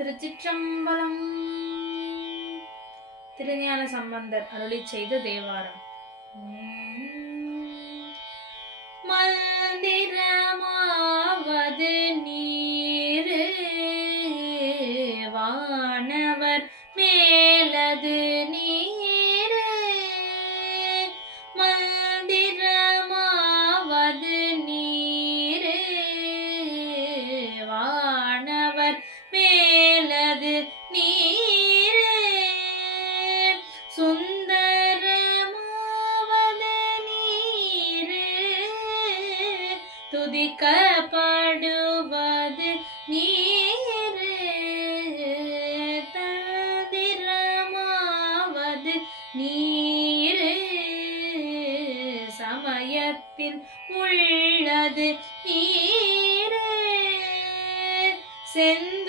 திருச்சிற்றம்பலம். திருஞான சம்பந்தர் அருளி செய்த தேவாரம். மந்திர துதிக்கப்படுவது நீர் தந்திரமாவது நீர். சமயத்தில் உள்ளது நீர். சென்று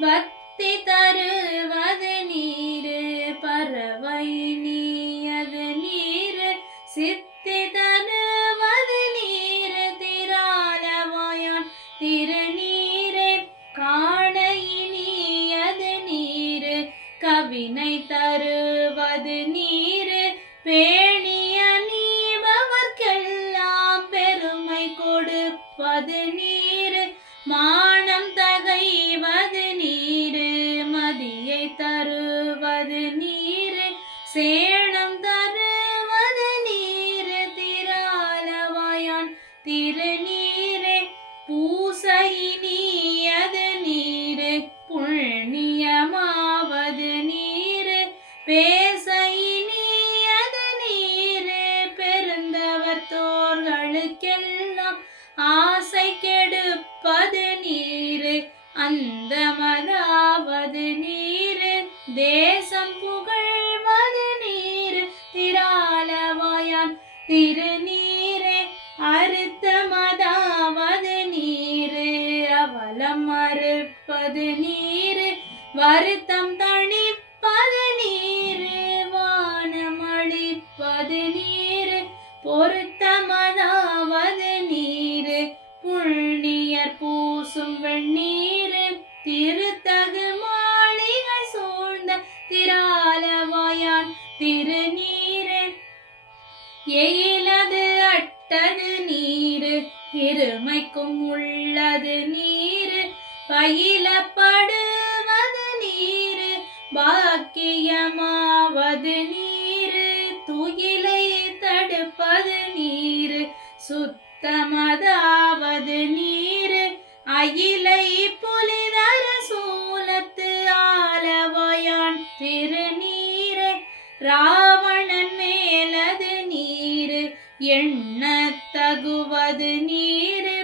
பக்தி தருவது நீரு பறவை நீயது நீரு. சித்தி தருவது நீரு திராலவாயான் திருநீரை. காண இனியது நீரு கவினை தருவது நீரு. பேணிய நீபவர்க்கெல்லாம் பெருமை கொடுப்பது நீரு சேணம் தருவது நீரு திராலவாயான் திருநீரே பூசைனியது நீரு புண்ணியமாவது நீரு நீயது நீரு பெருந்தவர் தோர்களுக்கெல்லாம் ஆசை கெடுப்பது நீரு அந்த மறுப்பது நீரு வருத்தம் தணிப்பது நீரு வானமளிப்பது நீரு பொருத்தமதாவது நீரு புண்ணியர் பூசும் வெண்ணீரு திருத்தகு மாளிகை சூழ்ந்த திராலவாயான் திருநீரு. எயிலது அட்டது நீரு இருமைக்கும் உள்ளது நீரு பயிலப்படுவது நீர் பாக்கியமாவது நீர் துயிலை தடுப்பது நீர் சுத்தமதாவது நீர் அயிலை புலிதர சூலத்து ஆலவாயான் திருநீர் ராவணன் மேலது நீர் எண்ண தகுவது நீரு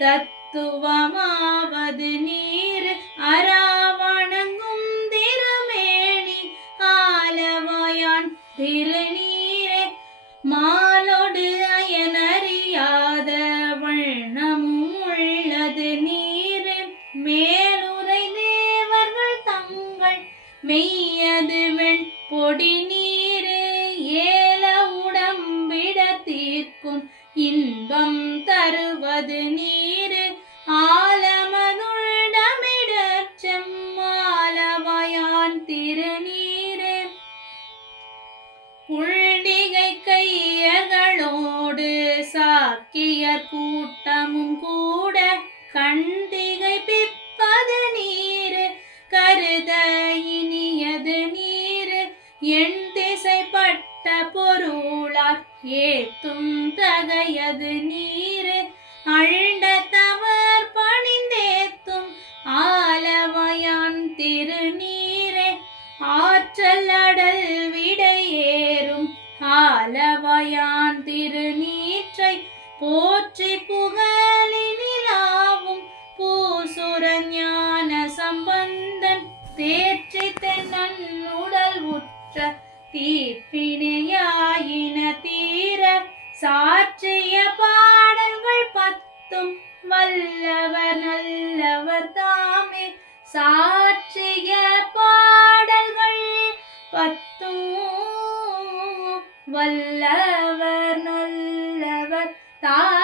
தத்துவமாவது நீர் அராவணங்கும் திருமேனி ஆலவாயான் திருநீரே. மாலோடு அயனறியாத வண்ணமும் உள்ளது நீரு. மேலுரை தேவர்கள் தங்கள் மெய்யது வெண்பொடி நீர் எத்தும் தகையது நீர் அழ்ட சாற்றிய பாடல்கள் பத்தும். வல்லவர் நல்லவர் தாய்